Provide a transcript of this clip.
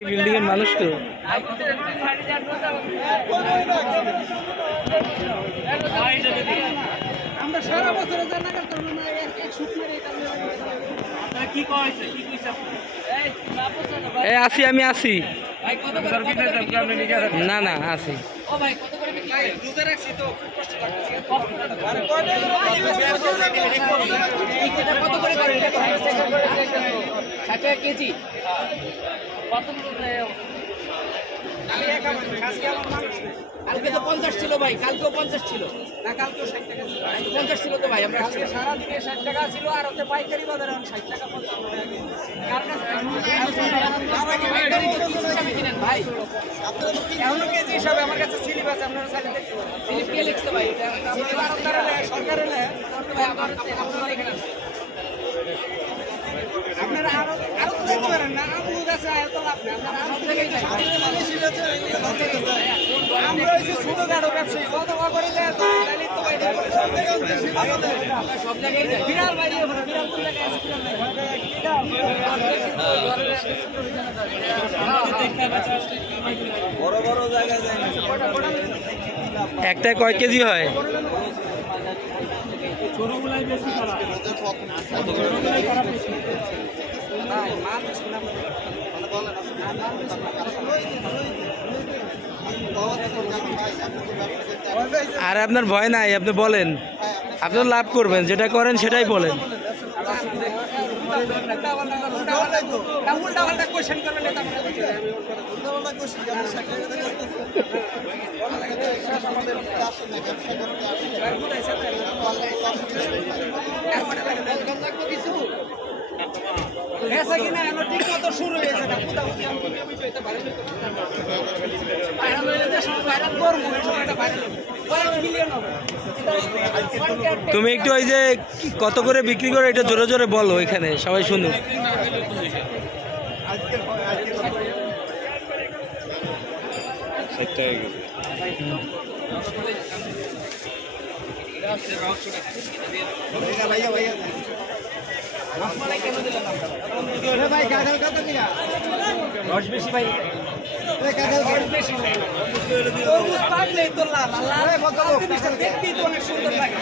Building এর মানুষ তো আমরা সারা বছর জানা করতাম না এক শুট মেরে আপনারা কি কইছে কি কইছে এই আসি আমি আসি ভাই কত করে বিক্রি আপনি নিজে না না আসি ও ভাই কত করে বিক্রি ভাই রোজা রাখছি তো কষ্ট লাগতেছে আরে কয়টা কত করে করে 60 টাকা কেজি কত কালকে তো 50 ছিল ভাই, কালকেও 50 ছিল না, কালকেও 60 টাকা ছিল, 50 ছিল তো ভাই। আমরা আজকে সারা দিনে 60 টাকা ছিল, আর ওতে পাইকারি বাজারে 60 টাকা 55 টাকা কিনেন ভাই। এখনো কেজি হিসাবে আমার কাছে স্লিপ আছে, আপনারা চাইলে দেখতে পারেন। স্লিপ কে লিখছে ভাই? সরকারে আপনারা আরো তো দেখতে পারেন না, আমুল গাছে এত লাভ নেই। আমরা হচ্ছে ছোটখাটো ব্যবসায়ী, কত করে দেয় সব জায়গায় বিড়াল বাইরে বিড়াল কোন জায়গায় আছে? বড় বড় জায়গায় যায় একটা কয় কেজি হয়? ছোটগুলাই বেশি খারাপ, ছোটগুলাই খারাপ বেশি। আর আপনার ভয় নাই, আপনি বলেন, আপনি লাভ করবেন, যেটা করেন সেটাই বলেন। শুরু হয়েছে না, তুমি একটু ওই যে কত করে বিক্রি করে এটা জোরে জোরে বলো, এখানে সবাই শুনুক। দেখতেই তো অনেক সুন্দর লাগে।